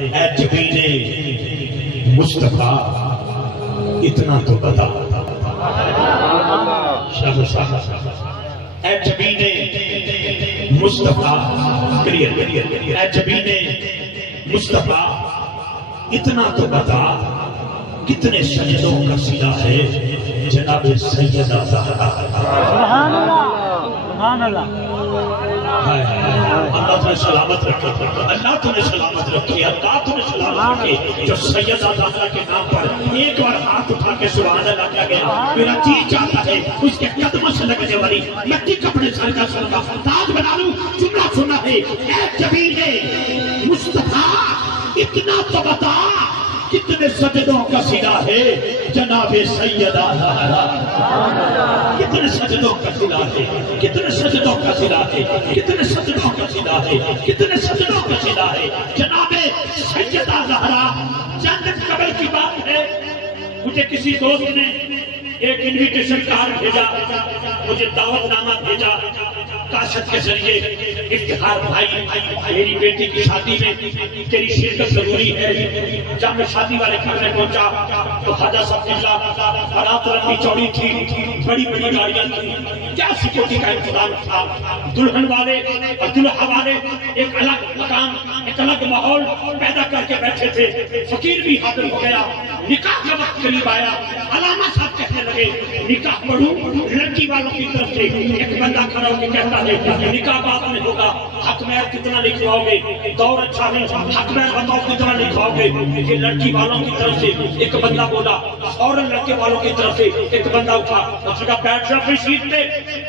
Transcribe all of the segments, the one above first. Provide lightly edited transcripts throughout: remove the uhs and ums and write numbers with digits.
اے جبین مصطفیٰ اتنا تو بتا، اے جبین مصطفیٰ اے جبین مصطفیٰ اتنا تو بتا، کتنے سجدوں کا صلہ ہے جناب سیدہ زہرا۔ سبحان اللہ، سبحان اللہ۔ اللہ تمہیں سلامت رکھے، اللہ تمہیں سلامت رکھے، اللہ تمہیں سلامت رکھے۔ جو سیدہ زہرا کے نام پر ایک بار ہاتھ اٹھا کے سبحان اللہ کہا گیا، میرا جی چاہتا ہے اس کے قدموں سے لگنے والی مٹی کپڑے سر کا سر کا تاج بنا لوں۔ جملہ سنا ہے، اے جبین مصطفیٰ اتنا تو بتا، کتنے سجدوں کا صلہ ہے جناب سیدہ زہرا۔ کتنے سجدوں کا صلہ ہے، کتنے سجدوں کا صلہ ہے، کتنے سجدوں کا صلہ ہے، کتنے سجدوں کا صلہ ہے جناب سیدہ زہرا۔ چند قبل کی بات ہے، مجھے کسی دوست نے ایک انویٹیشن کارڈ بھیجا، مجھے دعوت نامہ بھیجا کاشت کے ذریعے، افتخار بھائی میری بیٹی کی شادی میں تیری شرکت ضروری ہے۔ جب میں شادی والے گھر میں پہنچا تو خواجہ صاحب قبلہ بارات لمبی چوڑی تھی، بڑی بڑی گاڑیاں تھیں، کیا سیکورٹی کا انتظام تھا۔ دلہن والے اور دلہا والے ایک الگ مقام، ایک الگ ماحول پیدا کر کے بیٹھے تھے۔ فقیر بھی حاضر ہو گیا، نکاح کا وقت قریب آیا، علامہ صاحب کہنے لگے نکاح پڑھوں۔ لڑکی والوں کی طرف سے ایک بندہ کھڑا ہو کے کہتا ہے نکاح بعد میں ہوگا، حق مہر کتنا لکھواؤ گے؟ دور اچھا ہے، حق مہر بتاؤ کتنا لکھواؤ گے؟ یہ لڑکی والوں کی طرف سے ایک بندہ بولا، اور لڑکے والوں کی طرف سے ایک بندہ اٹھا، اس کا بیٹھ جا اپنی سیٹ پہ،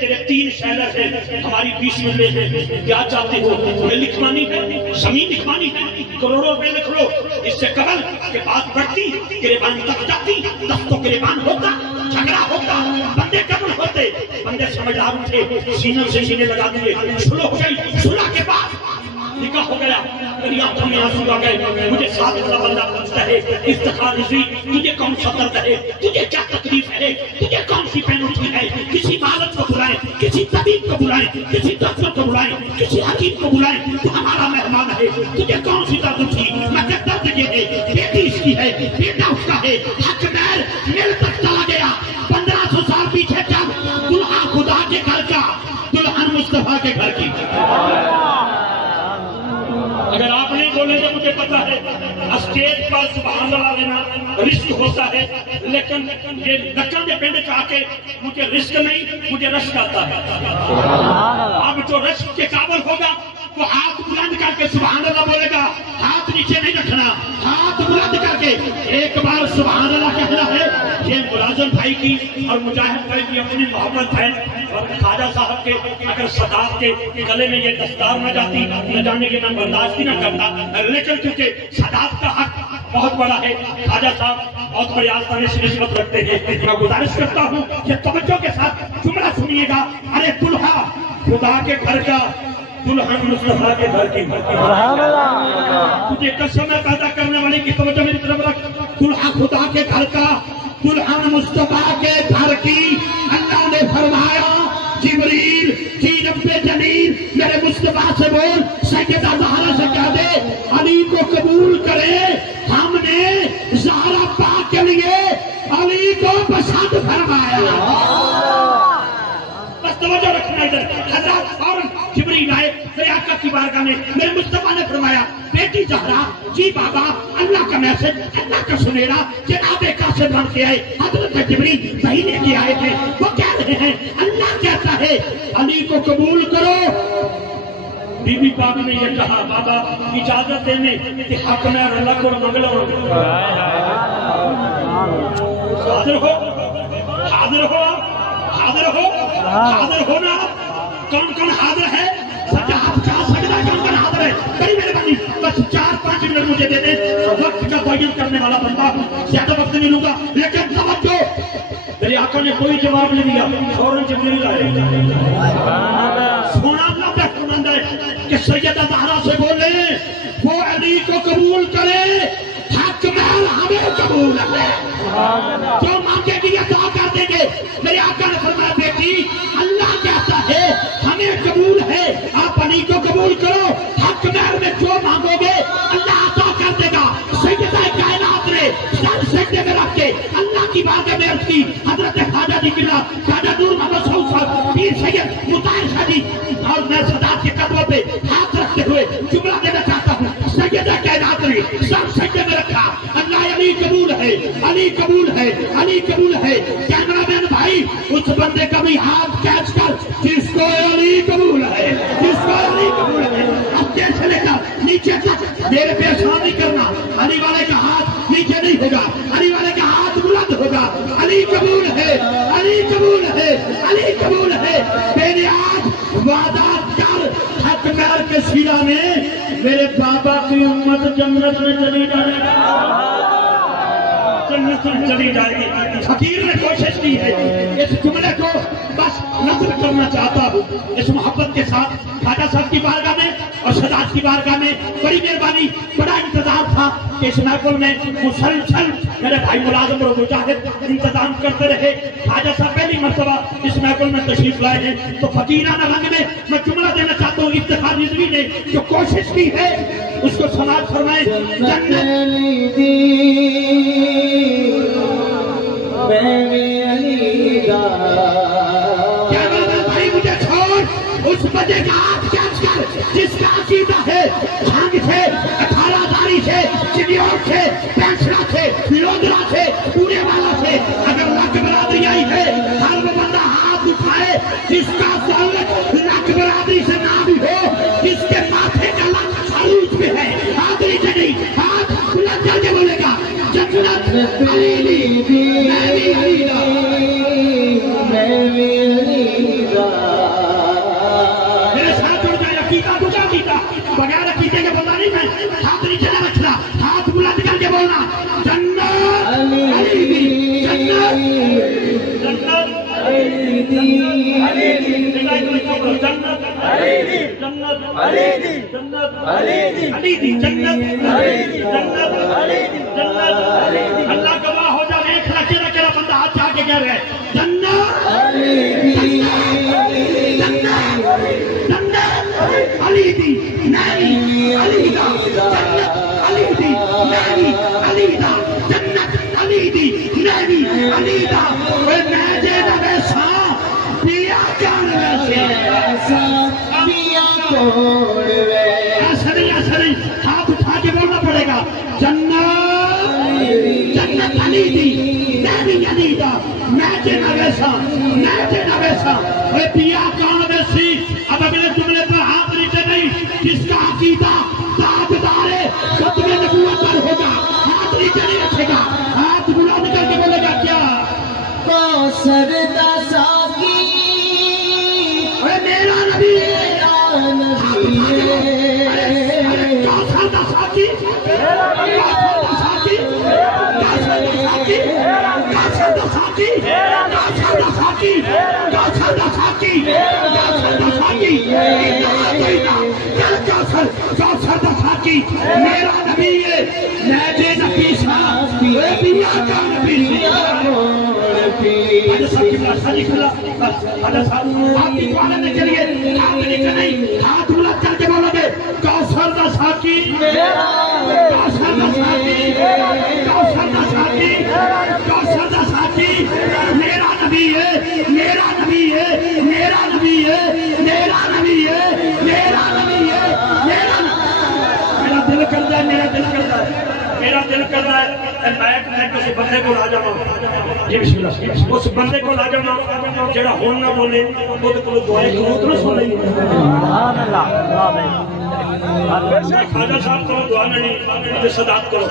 تیرے 3 شیلر ہیں، ہماری 20 ملے ہیں، کیا چاہتے ہو؟ تمہیں لکھوانی ہے، زمین لکھوانی ہے، کروڑوں روپے لکھ لو۔ اس سے قبل کہ بات بڑھتی، گریبان تک جاتی، دستوں گریبان ہوتا، جھگڑا ہوتا، بندے قبل ہوتے، بندے سمجھدار اٹھے، سینوں سے سینے لگا دیے، سلو ہو گئی، سلح کے بعد نکاح ہو گیا۔ میری آنکھوں میں آنسو آ گئے۔ مجھے ساتھ والا بندہ پوچھتا ہے افتخار رضوی تجھے کون سا درد ہے، تجھے کیا تکلیف ہے، تجھے کون سی پینلٹی ہے؟ کسی عدالت کو بلائیں، کسی طبیب کو بلائیں، کسی ڈاکٹر کو بلائیں، کسی حکیم کو بلائیں، تو ہمارا مہمان ہے، تجھے کون سی درد تھی؟ مگر درد یہ ہے، بیٹی اس کی ہے، بیٹا اس کا ہے، حق مہر میرے تک چلا گیا۔ 1500 سال پیچھے جب دلہا خدا کے گھر کا، دلہن مصطفیٰ کے گھر کی۔ اگر آپ نہیں بولیں گے مجھے پتا ہے اسٹیج پر سبحان اللہ لینا رزق ہوتا ہے، لیکن یہ نکل کے پنڈ کا کے مجھے رزق نہیں، مجھے رشک آتا ہے۔ اب جو رشک کے قابل ہوگا وہ ہاتھ بلند کر کے سبحان اللہ بولے گا، ہاتھ نیچے نہیں رکھنا، ہاتھ بلند کر کے ایک بار سبحان اللہ کہنا ہے۔ یہ ملازم بھائی کی اور مجاہد بھائی کی اپنی محبت ہے، اور خواجہ صاحب کے اگر صداق کے گلے میں یہ دستار نہ جاتی، نہ جانے کے نام برداشت ہی نہ کرتا، لیکن کیونکہ صداق کا حق بہت بڑا ہے، خواجہ صاحب بہت بڑی آستانے سے نسبت رکھتے ہیں۔ میں گزارش کرتا ہوں کہ توجہ کے ساتھ جملہ سنیے گا، ارے دلہا خدا کے گھر کا، دلہن مصطفیٰ کے گھر کی۔ تجھے قسم پیدا کرنے والی کی توجہ میری طرف رکھ، دلہا خدا کے گھر کا، دلہن مصطفیٰ کے گھر کی۔ اللہ نے فرمایا جبریل کی رب جلیل میرے مصطفیٰ سے بول، سیدہ زہرا سے کہہ دے علی کو قبول کرے، ہم نے زہرا پاک کے لیے علی کو پسند فرمایا۔ بس توجہ رکھنا ادھر، حضرات فوراً جبریل آئے میرے آقا کی بارگاہ میں، میرے مصطفیٰ نے فرمایا بیٹی زہرا جی بابا اللہ کا میسج، اللہ کا سنیرا جناب قاسم بن کے آئے، حضرت جبریل وحی لے کے آئے تھے، وہ کہہ رہے ہیں اللہ کہتا ہے علی کو قبول کرو۔ بی بی پاک نے یہ کہا بابا اجازت دینے کہ حق میں اللہ کو منگلو۔ حاضر ہو، حاضر ہو، حاضر ہو، حاضر ہونا۔ کون کون حاضر ہے؟ سچا ہاتھ چاہ سکتا ہے، کون کون حاضر ہے؟ بڑی مہربانی بس 4-5 منٹ مجھے دے دیں، وقت کا تعین کرنے والا بندہ ہوں، زیادہ وقت نہیں لوں گا، لیکن توجہ میرے آقا نے کوئی جواب نہیں دیا، فوراً جبریل آئے۔ سونا اللہ بہترمند ہے کہ سیدہ زہرا سے بولے وہ علی کو قبول کرے، حق مہر ہمیں قبول ہے، جو مانگے گی عطا کر دیں گے۔ میرے آقا نے فرمایا بیٹی اللہ کہتا ہے ہمیں قبول ہے، آپ علی کو قبول کرو، حق مہر میں جو مانگو گے اللہ عطا کر دے کی حضرت خواجہ جی قبلہ خواجہ نور محمد سعود صاحب پیر سید مطہر شاہ جی، اور میں صدات کے قدموں پہ ہاتھ رکھتے ہوئے جملہ دینا چاہتا ہوں، سیدہ کائنات نے سب سجدے میں رکھا، اللہ علی قبول ہے، علی قبول ہے، علی قبول ہے۔ کیمرہ مین بھائی اس بندے کا بھی ہاتھ کیچ کر جس کو علی قبول ہے، جس کو علی قبول ہے، اب جیسے لے کر نیچے تک میرے پہ احسان نہیں کرنا، علی والے کا ہاتھ نیچے نہیں ہوگا، علی والے کا ہاتھ بلند ہوگا، علی قبول ہے، علی قبول ہے، علی قبول ہے۔ بے نیاز وعدہ کر حق مہر کے سیرہ میں میرے بابا کی امت جنت میں چلی جائے گی، جنت میں چلی جائے گی۔ فقیر نے کوشش کی ہے، اس جملے کو بس نظر کرنا چاہتا ہوں اس محبت کے ساتھ۔ خواجہ صاحب کی بارگاہ میں اور سادات کی بارگاہ میں بڑی مہربانی، بڑا انتظار تھا کہ اس محفل میں مسلسل میرے بھائی ملازم اور مجاہد انتظام کرتے رہے۔ خواجہ صاحب پہلی مرتبہ اس محفل میں تشریف لائے ہیں، تو فقیرانہ رنگ میں میں جملہ دینا چاہتا ہوں، افتخار رضوی نے جو کوشش کی ہے اس کو سماعت فرمائیں۔ اس بندے کا ہاتھ کیچ کر جس کا عقیدہ ہے جھنگ سے، 18 داری سے، چنیور سے، پینسرا سے، لودرا سے، پورے والا سے، اگر لک برادری آئی ہے ہر وہ بندہ ہاتھ اٹھائے جس کا تعلق لک برادری سے نہ بھی ہو، جس کے ماتھے کا لک عروج میں ہے، ہاتھ نیچے نہیں، ہاتھ بلند کر کے بولے گا جنت علی دی، میں بھی علی دا، میں بھی علی دا۔ بغیر عقیدے کے بولنا نہیں، میں ہاتھ نیچے نہ رکھنا، ہاتھ بلند کر کے بولنا جنت علی دی، جنت علی دی، علی دی، جنت علی دی، جنت علی دی، جنت علی دی، علی دی، جنت علی دی، جنت علی دی، جنت علی دی۔ اللہ گواہ ہو جائے، ایک رکھے بندہ ہاتھ چاہ کے کہہ رہے ہیں جنت علی دی، جنت علی دی، میں علی دا، جنت علی دی، میں علی دا، جنت علی دی، میں علی دا۔ میں جے نہ ویسا پیا کر ویسے، پیا کوڑ وے، ایسا نہیں، ہاتھ اٹھا کے بولنا پڑے گا جنت علی دی، میں علی دا، میں جے نہ ویسا، میں جے نہ ویسا، پیا کون ویسی۔ اب اگلے جملے پر ہاتھ نیچے نہیں، جس کا عقیدہ تاجدار ختم نبوت پر ہوگا ہاتھ نیچے نہیں رکھے گا، ہاتھ بلند کر کے بولے گا کیا؟ کوثر دا ساقی، میرا نبی، کوثر دا ساقی، میرا نبی ہے، میں دے نبی صاحب، میں دنیا کا نبی آپ کی قوالنے کے لیے ہاتھ نیچے نہیں، ہاتھ بلند کر کے بولو گے کوثر دا ساقی، کوثر دا ساقی، کوثر دا ساقی، کوثر دا ساقی، میرا نبی ہے، میرا نبی ہے، میرا نبی ہے، میرا نبی ہے، میرا نبی ہے، میرا دل کرتا ہے، میرا دل کرتا ہے، میرا دل کرتا ہے میں کسی بندے کو لا جانا، جی بسم اللہ، اس بندے کو لا جانا جڑا ہون نہ بولے وہ تو دعائیں قنوت نہ سن رہی سبحان اللہ۔ خواجہ صاحب تو دعا نہیں، مجھے صدات کرو،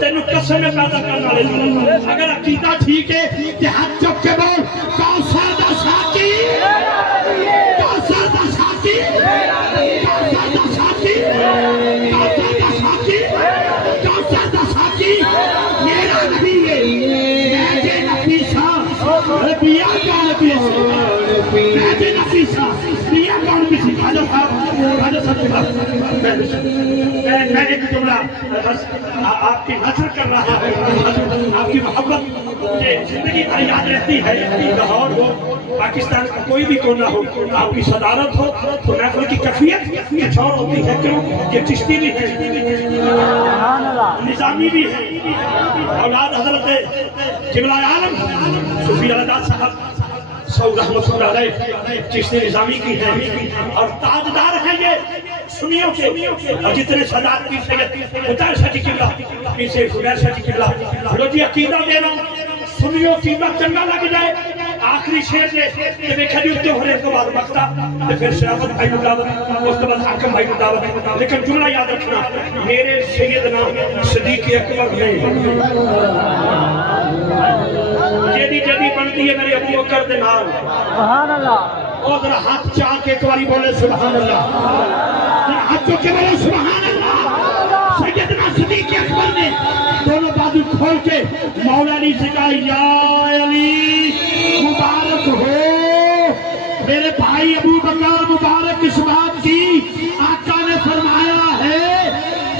تینوں قسم پیدا کرنا لے، اگر عقیدہ ٹھیک ہے کہ ہاتھ چک کے بول کوثر دا ساقی، کوثر دا ساقی، کوثر دا ساقی، کوثر دا ساقی، کوثر دا ساقی، میرا نبی ہے، میں دے نبی صاحب، بیا کا نبی صاحب، میں دے نبی صاحب، بیا کا نبی صاحب، خواجہ صاحب میں ایک جملہ آپ کی نظر کر رہا ہوں، آپ کی محبت مجھے زندگی بھر یاد رہتی ہے۔ لاہور ہو، پاکستان کا کوئی بھی کونا ہو، آپ کی صدارت ہو تو محفل کی کیفیت کچھ اور ہوتی ہے۔ کیوں؟ یہ چشتی بھی ہے، نظامی بھی ہے، اولاد حضرت قبلہ عالم صوفی الداد صاحب سعود احمد صلی اللہ علیہ چشتی نظامی کی ہے، اور تاجدار ہیں یہ سنیوں کے، اور جتنے صدارت کی سید مطہر شاہ جی قبلہ، پیر سید زبیر شاہ جی قبلہ، لو جی عقیدہ دے رہا ہوں، سنیوں قیمہ چنگا لگ جائے۔ آخری شعر دے کہ دیکھا جی اتنے ہونے کو بعد وقتا تو پھر شرافت بھائی مداوت، اس کے بعد حاکم بھائی مداوت، لیکن جملہ یاد رکھنا، میرے سیدنا صدیق اکبر نے جیدی جیدی بنتی ہے میرے ابو بکر دے نال۔ سبحان اللہ، اور ذرا ہاتھ چاہ کے ایک باری بولے سبحان اللہ، ہاتھ چاہ کے بولے سبحان اللہ۔ سیدنا صدیق اکبر نے دونوں بازو کھول کے مولا علی سے کہا یا علی مبارک ہو میرے بھائی ابو بکر، مبارک اس بات کی آقا نے فرمایا ہے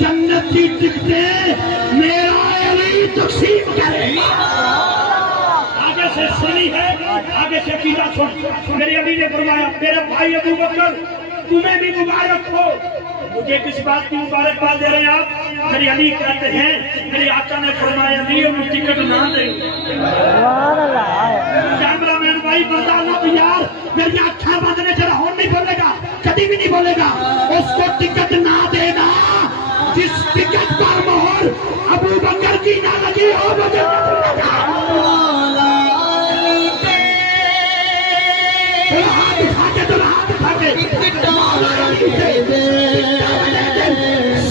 جنت کی ٹکٹیں میرا علی تقسیم کرے۔ آگے سے سنی ہے، آگے سے عقیدہ سن۔ میرے علی نے فرمایا میرے بھائی ابو بکر تمہیں بھی مبارک ہو۔ مجھے کس بات کی مبارکباد دے رہے ہیں آپ؟ میرے علی کہتے ہیں میرے آقا نے فرمایا نہیں انہوں ٹکٹ نہ دیں۔ کیمرہ مین بھائی بتا نہ یار میری آنکھیں بندنے سے رہون نہیں بولے گا، کبھی بھی نہیں بولے گا، اس کو ٹکٹ نہ دے گا جس ٹکٹ پر مہر ابو بکر کی نہ لگی ہو مجھے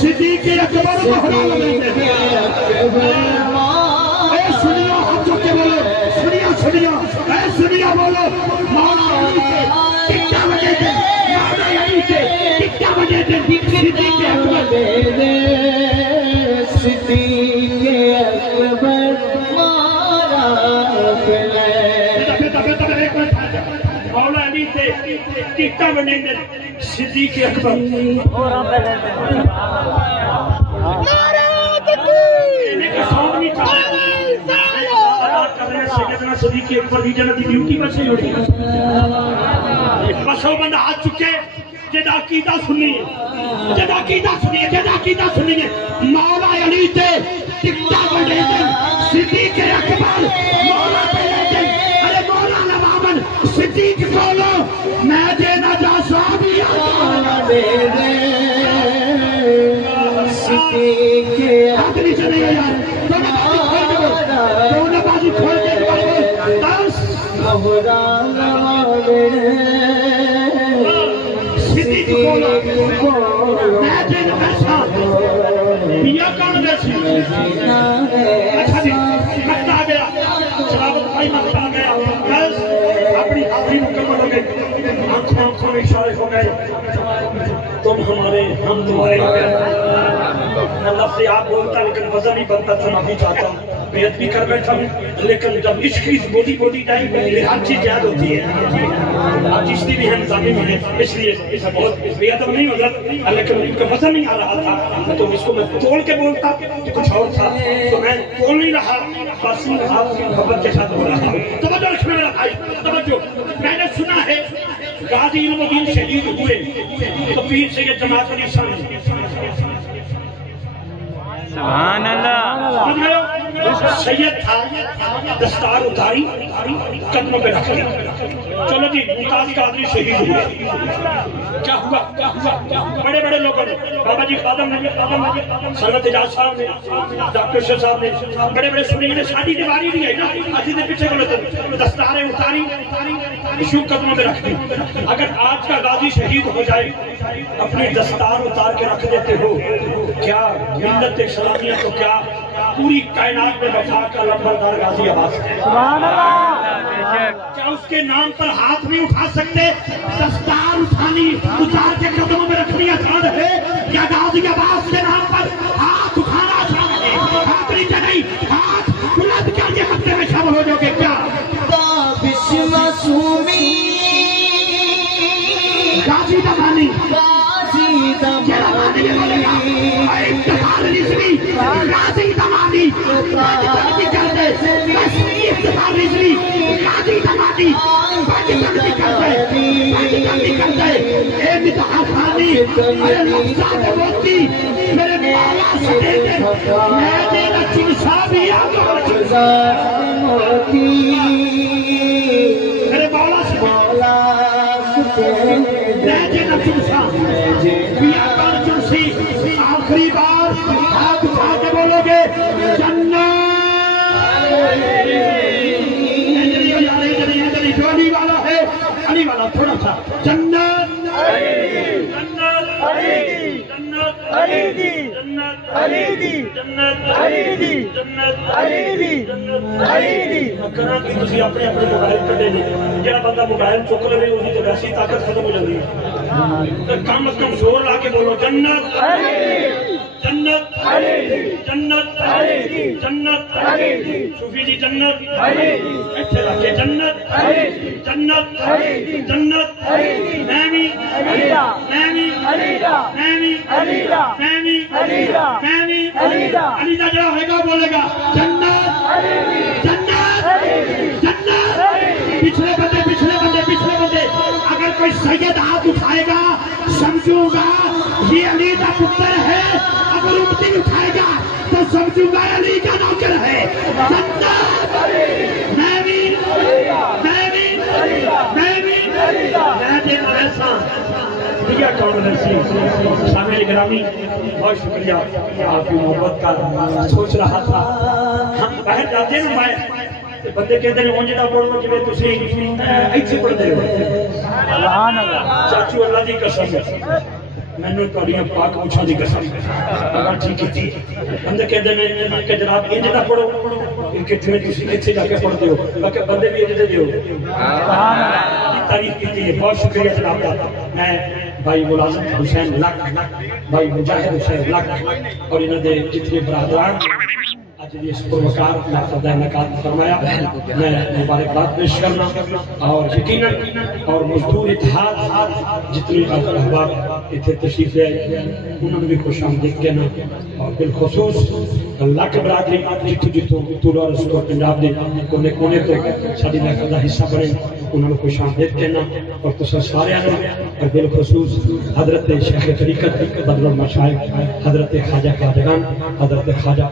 صدیق اکبر مہرا لگے اے سنیو ہاتھ چکے بولو، سنیو اے سنیو بولو مولا علی سے ٹکٹا بجے تھے، مولا علی سے ٹکٹا بجے تھے صدیق اکبر مولا علی سے ٹکٹا بجے تھے صدیق اکبر۔ سیدنا صدیق اکبر دی جنت دی ڈیوٹی پر سے جڑی بسوں بندہ ہاتھ چکے جد عقیدہ سنیے، جد عقیدہ سنیے، جد عقیدہ سنیے مولا علی تے ٹکٹا بڑھے دن صدیق اکبر مولا بڑھے دن۔ ارے مولا نوابن صدیق کولو میں دینا جا صحابی آدھے ہاتھ نہیں چلے گا یار، دونوں بازی کھول کے صدیق کولو میں دینا پیسہ بیا کان بیسی۔ اچھا جی مقتا آ گیا، شرابت بھائی مقتا آ گیا، بس اپنی حاضری مکمل ہو گئی، آنکھوں میں اشارے ہو گئے تم ہمارے ہم تمہارے ہو گئے۔ میں لفظ آپ بولتا لیکن وزن نہیں بنتا تھا، میں بھی چاہتا ہوں بیعت بھی کر بیٹھا ہوں، لیکن جب عشق کی بولی جائے پھر ہر چیز یاد ہوتی ہے۔ آپ چشتی بھی ہیں، نظامی بھی ہیں، اس لیے بہت بیعت نہیں ہو جاتا، لیکن ان کا وزن نہیں آ رہا تھا تو اس کو میں تول کے بولتا کہ کچھ اور تھا، تو میں بول نہیں رہا، بس آپ کی محبت کے ساتھ بول رہا ہوں۔ توجہ رکھنا میرا بھائی، توجہ۔ میں نے سنا ہے غازی علم الدین شہید ہوئے تو پیر سید جماعت علی شان سبحان اللہ، سید تھا، دستار اتاری قدموں پہ رکھ لی، چلو جی ممتاز قادری شہید ہوئے، کیا ہوا؟ بڑے بڑے لوگوں نے، بابا جی خادم نے، سنت اجاز صاحب نے، ڈاکٹر شاہ صاحب نے، بڑے بڑے سنی نے شادی دیواری نہیں ہے نا، آجی نے پیچھے بولے تو دستاریں اتاری شوق قدموں پہ رکھ دی۔ اگر آج کا غازی شہید ہو جائے اپنی دستار اتار کے رکھ دیتے ہو، کیا ملت اسلامیہ تو کیا پوری کائنات میں وفا کا لمبردار غازی عباس ہے؟ کیا اس کے نام پر ہاتھ نہیں اٹھا سکتے؟ دستار اٹھانی اتار کے قدموں میں رکھنی آسان ہے یا غازی عباس کے نام پر ہاتھ اٹھانا آسان ہے؟ ہاتھ نیچے نہیں، ہاتھ بلند کر کے خطے میں شامل ہو جاؤ گے کیا؟ غازی دمانی ترقی کر دے بس افتخار رضوی قاضی دمادی باقی ترقی کر دے باقی ترقی کر دے اے مدحت خانی اے لفظات موتی میرے مولا سے دے دے میں دینا چنسا بھی آگا میرے مولا سے میں دینا چنسا بیا کر چنسی آخری بار ہاتھ اٹھا کے بولو گے جنت جو علی والا ہے علی والا تھوڑا سا جنت جنت علی جنت علی دی جنت علی دی جنت علی دی جنت علی دی جنت علی دی کراں کہ تسی اپنے اپنے موبائل کڈے نے جڑا بندہ موبائل چک لے اودی تے ویسی طاقت ختم ہو جاندی ہے کم از کم زور لا کے بولو جنت علی جنت علی جنت علی جنت علی صوفی جی جنت علی ایتھے رکھے جنت علی جنت علی جنت علی نامی علی نامی علی نامی علی نامی علی نامی علی علی دا جو ہوگا بولے گا جنت علی جنت علی جنت پچھلے بندے اگر کوئی سید ہاتھ اٹھائے گا سمجھوں گا یہ علی کا پتر ہے اگر امتی اٹھائے گا تو سمجھوں گا علی کا نوکر ہے جنت نامین نامین نامین میں دینا ایسا دیا کون رسی شامل گرامی بہت شکریہ آپ کی محبت کا سوچ رہا تھا ہم باہر جاتے ہیں باہر بندے کہتے ہیں اونجے نہ پڑھو جویں تسی ایتھے پڑھدے ہو سبحان اللہ چاچو اللہ دی قسم ہے مینوں تہاڈی پاک مچھاں دی قسم اگر ٹھیک کیتی بندے کہتے ہیں کہ جناب انج نہ پڑھو کہ تسی ایتھے جا کے پڑھدے ہو باقی بندے بھی انج دے دیو سبحان اللہ تعریف کیتی ہے بہت شکریہ جناب میں بھائی ملازم حسین لک بھائی مجاہد حسین لک اور انہاں دے جتنے برادران آج یہ اس پروکار لفظ انعقاد فرمایا میں مبارکباد پیش کرنا اور یقیناً اور مزدور اتحاد جتنی احباب اتنے تشریف لے انہوں نے بھی خوش آمدید کہنا اور بالخصوص لاکھ برادری جتوں طول اور رسول پنجاب دے کونے کونے تو ساری محفل کا حصہ بنے انہوں نے خوش آمدید کہنا اور تو سارے اور بالخصوص حضرت شیخ طریقت بدر المشائخ حضرت خواجہ خواجگان حضرت خواجہ